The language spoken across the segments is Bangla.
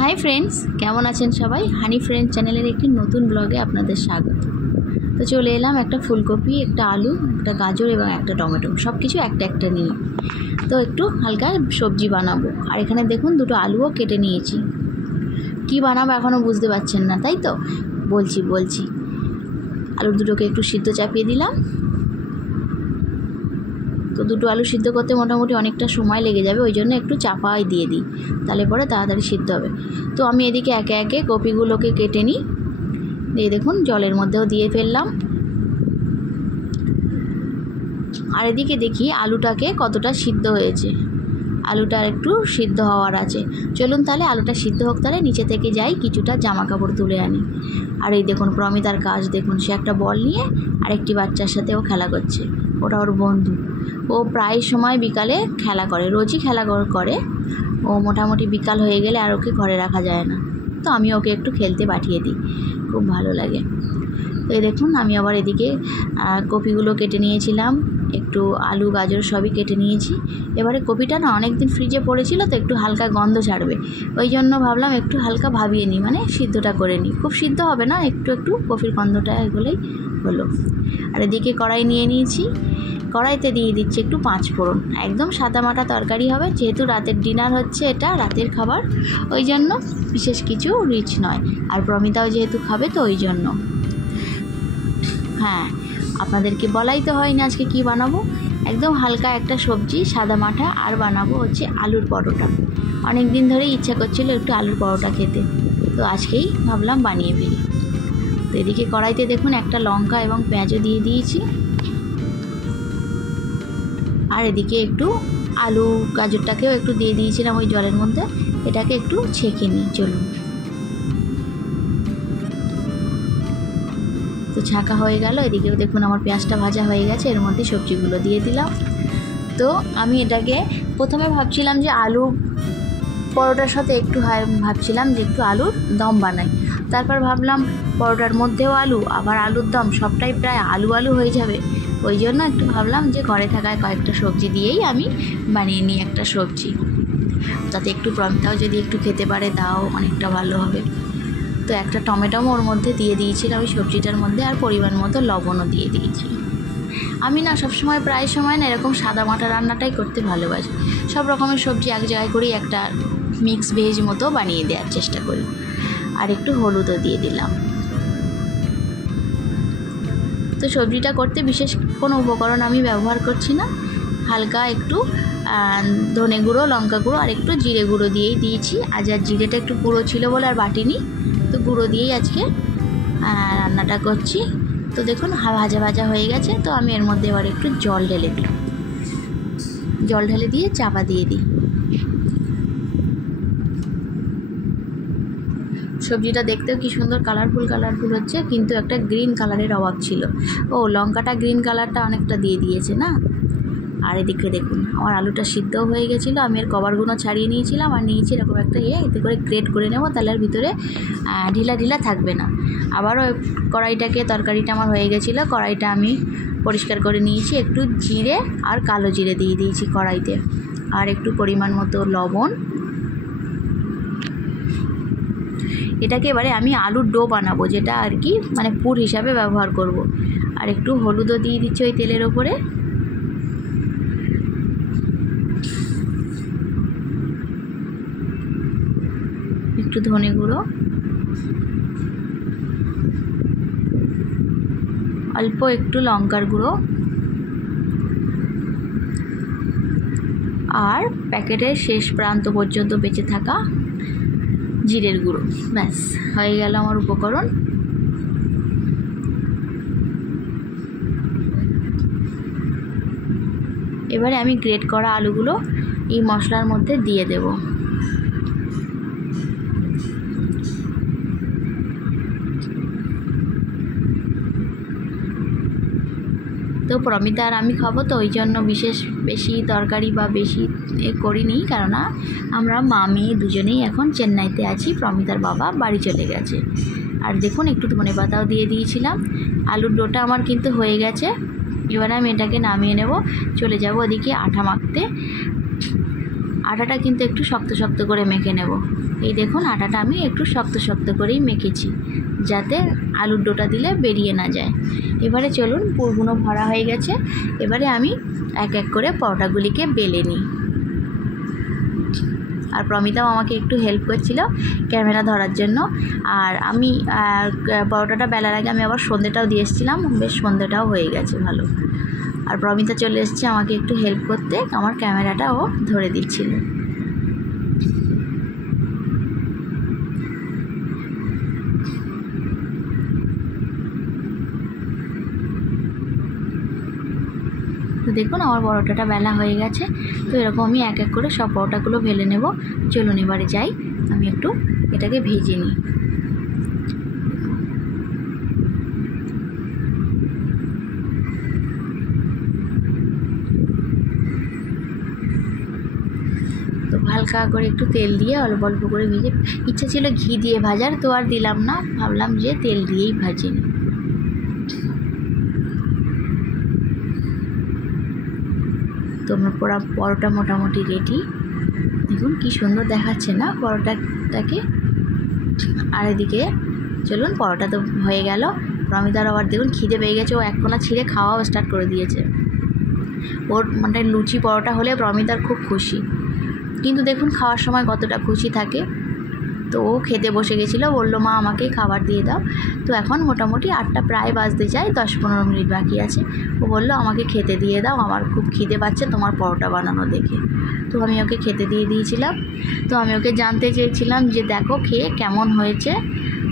হাই ফ্রেন্ডস, কেমন আছেন সবাই? হানি ফ্রেন্ড চ্যানেলের একটি নতুন ব্লগে আপনাদের স্বাগত। তো চলে এলাম একটা ফুলকপি, একটা আলু, একটা গাজর এবং একটা টমেটো, সব কিছু একটা একটা নিয়ে। তো একটু হালকা সবজি বানাবো। আর এখানে দেখুন দুটো আলুও কেটে নিয়েছি। কি বানাবো এখনও বুঝতে পারছেন না, তাই তো? বলছি আলুর দুটোকে একটু সিদ্ধ চাপিয়ে দিলাম। তো দুটো আলু সিদ্ধ করতে মোটামুটি অনেকটা সময় লেগে যাবে, ওই জন্য একটু চাপাই দিয়ে দিই, তাহলে পরে তাড়াতাড়ি সিদ্ধ হবে। তো আমি এদিকে একে একে কপিগুলোকে কেটে নিই। দিয়ে দেখুন জলের মধ্যেও দিয়ে ফেললাম। আর এদিকে দেখি আলুটাকে কতটা সিদ্ধ হয়েছে। আলুটা একটু সিদ্ধ হওয়ার আছে। চলুন তাহলে আলুটা সিদ্ধ হোক, তাহলে নিচে থেকে যাই কিছুটা জামা কাপড় তুলে আনি। আর এই দেখুন প্রমিতার কাজ দেখুন, সে একটা বল নিয়ে আরেকটি বাচ্চার সাথে ও খেলা করছে। ওটা ওর বন্ধু। ও প্রায় সময় বিকালে খেলা করে, রোজই খেলা করে। ও মোটামুটি বিকাল হয়ে গেলে আর ওকে ঘরে রাখা যায় না, তো আমি ওকে একটু খেলতে পাঠিয়ে দিই, খুব ভালো লাগে। তো এই দেখুন আমি আবার এদিকে কপিগুলো কেটে নিয়েছিলাম, একটু আলু গাজর সবই কেটে নিয়েছি। এবারে কপিটা না অনেক দিন ফ্রিজে পড়েছিল, তো একটু হালকা গন্ধ ছাড়বে, ওই জন্য ভাবলাম একটু হালকা ভাবিয়ে নিই, মানে সিদ্ধটা করে নিই। খুব সিদ্ধ হবে না, একটু কপির গন্ধটা এগুলোই হলো। আর এদিকে কড়াই নিয়ে নিয়েছি, কড়াইতে দিয়ে দিচ্ছি একটু 5 ফোড়ন। একদম সাদামাটা তরকারি হবে, যেহেতু রাতের ডিনার হচ্ছে, এটা রাতের খাবার, ওই জন্য বিশেষ কিছু রিচ নয়। আর প্রমিতাও যেহেতু খাবে, তো ওই জন্য। হ্যাঁ, আপনাদেরকে বলাই তো হয়নি আজকে কি বানাবো। একদম হালকা একটা সবজি, সাদা মাঠা। আর বানাবো হচ্ছে আলুর পরোটা। অনেক দিন ধরেই ইচ্ছা করছিল একটু আলুর পরোটা খেতে, তো আজকেই ভাবলাম বানিয়ে ফেলি। তো এদিকে কড়াইতে দেখুন একটা লঙ্কা এবং পেঁয়াজও দিয়ে দিয়েছি। আর এদিকে একটু আলু গাজরটাকেও একটু দিয়ে দিয়েছিলাম ওই জলের মধ্যে। এটাকে একটু ছেঁকে নিই, চলুন। তো ছাঁকা হয়ে গেল। এদিকেও দেখুন আমার পেঁয়াজটা ভাজা হয়ে গেছে, এর মধ্যে সবজিগুলো দিয়ে দিলাম। তো আমি এটাকে প্রথমে ভাবছিলাম যে আলু পরোটার সাথে একটু ভাবছিলাম যে একটু আলুর দম বানাই। তারপর ভাবলাম পরোটার মধ্যেও আলু, আবার আলুর দম, সবটাই প্রায় আলু হয়ে যাবে। ওই জন্য একটু ভাবলাম যে ঘরে থাকায় কয়েকটা সবজি দিয়েই আমি বানিয়ে নিই একটা সবজি, তাতে একটু প্রমিতাও যদি একটু খেতে পারে তাও অনেকটা ভালো হবে। তো একটা টমেটোও ওর মধ্যে দিয়ে দিয়েছিলাম ওই সবজিটার মধ্যে, আর পরিমাণ মতো লবণও দিয়ে দিয়েছি। আমি না সবসময় প্রায় সময় না এরকম সাদা মাটা রান্নাটাই করতে ভালোবাসি। সব রকমের সবজি এক জায়গায় করেই একটা মিক্স ভেজ মতো বানিয়ে দেওয়ার চেষ্টা করি। আর একটু হলুদও দিয়ে দিলাম। তো সবজিটা করতে বিশেষ কোনো উপকরণ আমি ব্যবহার করছি না, হালকা একটু ধনে গুঁড়ো, লঙ্কা গুঁড়ো আর একটু জিরে গুঁড়ো দিয়েই দিয়েছি। আজ আর জিরেটা একটু গুঁড়ো ছিল বলে আর বাটিনি, তো গুঁড়ো দিয়েই আজকে রান্নাটা করছি। তো দেখুন ভাজা হয়ে গেছে। তো আমি এর মধ্যে এবার একটু জল ঢেলে দিই, জল ঢেলে দিয়ে চাপা দিয়ে দিই। সবজিটা দেখতেও কি সুন্দর কালারফুল হচ্ছে, কিন্তু একটা গ্রিন কালারের অভাব ছিল। ও লঙ্কাটা গ্রিন কালারটা অনেকটা দিয়ে দিয়েছে না। আর এদিকে দেখুন আমার আলুটা সিদ্ধও হয়ে গেছিলো। আমি এর কভারগুলো ছাড়িয়ে নিয়েছিলাম, আর নিয়েছি এরকম একটা এতে করে গ্রেট করে নেব, তাহলে আর ভিতরে ঢিলা থাকবে না। আবারও কড়াইটাকে, তরকারিটা আমার হয়ে গেছিলো, কড়াইটা আমি পরিষ্কার করে নিয়েছি। একটু জিরে আর কালো জিরে দিয়ে দিয়েছি কড়াইতে, আর একটু পরিমাণ মতো লবণ। এটাকে এবারে আমি আলুর ডো বানাবো, যেটা আর কি মানে পুর হিসাবে ব্যবহার করব। আর একটু হলুদও দিয়ে দিচ্ছি ওই তেলের ওপরে। একটু ধনে গুঁড়ো, অল্প একটু লঙ্কার গুঁড়ো, আর প্যাকেটের শেষ প্রান্ত পর্যন্ত বেঁচে থাকা জিরের গুঁড়ো। ব্যাস হয়ে গেল আমার উপকরণ। এবারে আমি গ্রেট করা আলুগুলো এই মশলার মধ্যে দিয়ে দেব। তো প্রমিতা আর আমি খাবো, তো ওই জন্য বিশেষ বেশি তরকারি বা বেশি করিনি, কেননা আমরা মা মেয়ে দুজনেই এখন চেন্নাইতে আছি, প্রমিতার বাবা বাড়ি চলে গেছে। আর দেখুন একটু ধনে পাতাও দিয়ে দিয়েছিলাম। আলুর ডোটা আমার কিন্তু হয়ে গেছে। এবারে আমি এটাকে নামিয়ে নেব, চলে যাব ওদিকে আটা মাখতে। আটাটা কিন্তু একটু শক্ত শক্ত করে মেখে নেব। এই দেখুন আটাটা আমি একটু শক্ত শক্ত করেই মেখেছি, যাতে আলুর ডোটা দিলে বেরিয়ে না যায়। এবারে চলুন পুরগুলো ভরা হয়ে গেছে, এবারে আমি এক এক করে পরোটাগুলিকে বেলে নিই। আর প্রমিতাও আমাকে একটু হেল্প করছিল ক্যামেরা ধরার জন্য। আর আমি পরোটাটা বেলার আগে আমি আবার সন্ধ্যেটাও দিয়ে এসেছিলাম, বেশ সন্ধ্যেটাও হয়ে গেছে ভালো। আর প্রমিতা চলে এসেছে আমাকে একটু হেল্প করতে, আমার ক্যামেরাটাও ধরে দিচ্ছিল। তো দেখুন আমার পরোটাটা বেলা হয়ে গেছে। তো এরকম আমি এক এক করে সব পরোটাগুলো বেলে নেব। চলুন এবারে যাই, আমি একটু এটাকে ভেজে নিই। তো হালকা করে একটু তেল দিয়ে অল্প অল্প করে ভেজে, ইচ্ছা ছিল ঘি দিয়ে ভাজার, তো আর দিলাম না, ভাবলাম যে তেল দিয়েই ভাজি নিই। তো আমার পরোটা মোটামুটি রেডি। দেখুন কি সুন্দর দেখাচ্ছে না পরোটাটাকে। আর এদিকে চলুন পরোটা তো হয়ে গেল। প্রমিতার আবার দেখুন খিদে পেয়ে গেছে, ও এক কোনা ছিঁড়ে খাওয়াও স্টার্ট করে দিয়েছে। ওর মানে লুচি পরোটা হলে প্রমিতার খুব খুশি, কিন্তু দেখুন খাওয়ার সময় কতটা খুশি থাকে। তো ও খেতে বসে গেছিলো, বললো মা আমাকে খাবার দিয়ে দাও। তো এখন মোটামুটি 8টা প্রায় বাজতে যায়, 10-15 মিনিট বাকি আছে। ও বললো আমাকে খেতে দিয়ে দাও, আমার খুব খিদে পাচ্ছে তোমার পরোটা বানানো দেখে। তো আমি ওকে খেতে দিয়ে দিয়েছিলাম। তো আমি ওকে জানতে চেয়েছিলাম যে দেখো খেয়ে কেমন হয়েছে।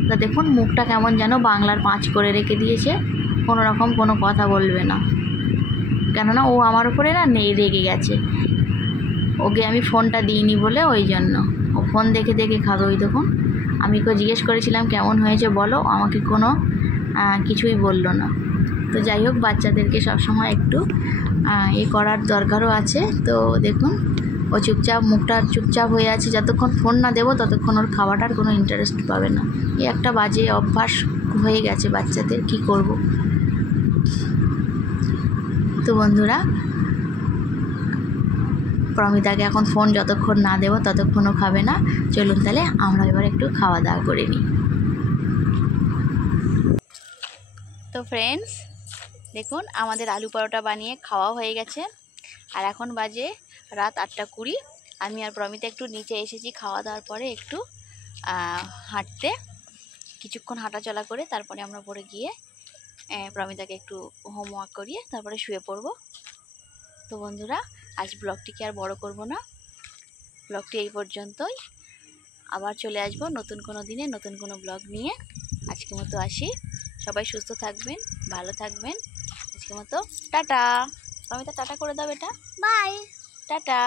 তা দেখুন মুখটা কেমন যেন বাংলার 5 করে রেখে দিয়েছে, কোনো রকম কোনো কথা বলবে না, কেননা ও আমার উপরে না রেগে গেছে। ওকে আমি ফোনটা দিইনি বলে, ওই জন্য ও ফোন দেখে দেখে খাবে। ওই দেখুন আমি ওকে জিজ্ঞেস করেছিলাম কেমন হয়েছে বলো, আমাকে কোনো কিছুই বললো না। তো যাই হোক, বাচ্চাদেরকে সবসময় একটু করার দরকারও আছে। তো দেখুন ও চুপচাপ, মুখটা চুপচাপ হয়ে আছে। যতক্ষণ ফোন না দেবো ততক্ষণ ওর খাওয়াটার কোনো ইন্টারেস্ট পাবে না। এই একটা বাজে অভ্যাস হয়ে গেছে বাচ্চাদের, কি করব। তো বন্ধুরা, প্রমিতাকে এখন ফোন যতক্ষণ না দেবো ততক্ষণও খাবে না। চলুন তাহলে আমরা এবার একটু খাওয়া দাওয়া করে নিই। তো ফ্রেন্ডস দেখুন আমাদের আলু পরোটা বানিয়ে খাওয়া হয়ে গেছে। আর এখন বাজে রাত 8টা 20। আমি আর প্রমিতা একটু নিচে এসেছি খাওয়া দাওয়ার পরে একটু হাঁটতে, কিছুক্ষণ হাঁটাচলা করে তারপরে আমরা পরে গিয়ে প্রমিতাকে একটু হোমওয়ার্ক করিয়ে তারপরে শুয়ে পড়ব। তো বন্ধুরা, আজ ব্লগটিকে আর বড় করব না, ব্লগটি এই পর্যন্তই। আবার চলে আসবো নতুন কোনো দিনে নতুন কোনো ব্লগ নিয়ে। আজকের মতো আসি, সবাই সুস্থ থাকবেন, ভালো থাকবেন। আজকের মতো টাটা। প্রমিতা টাটা করে দাও বেটা, বাই, টাটা।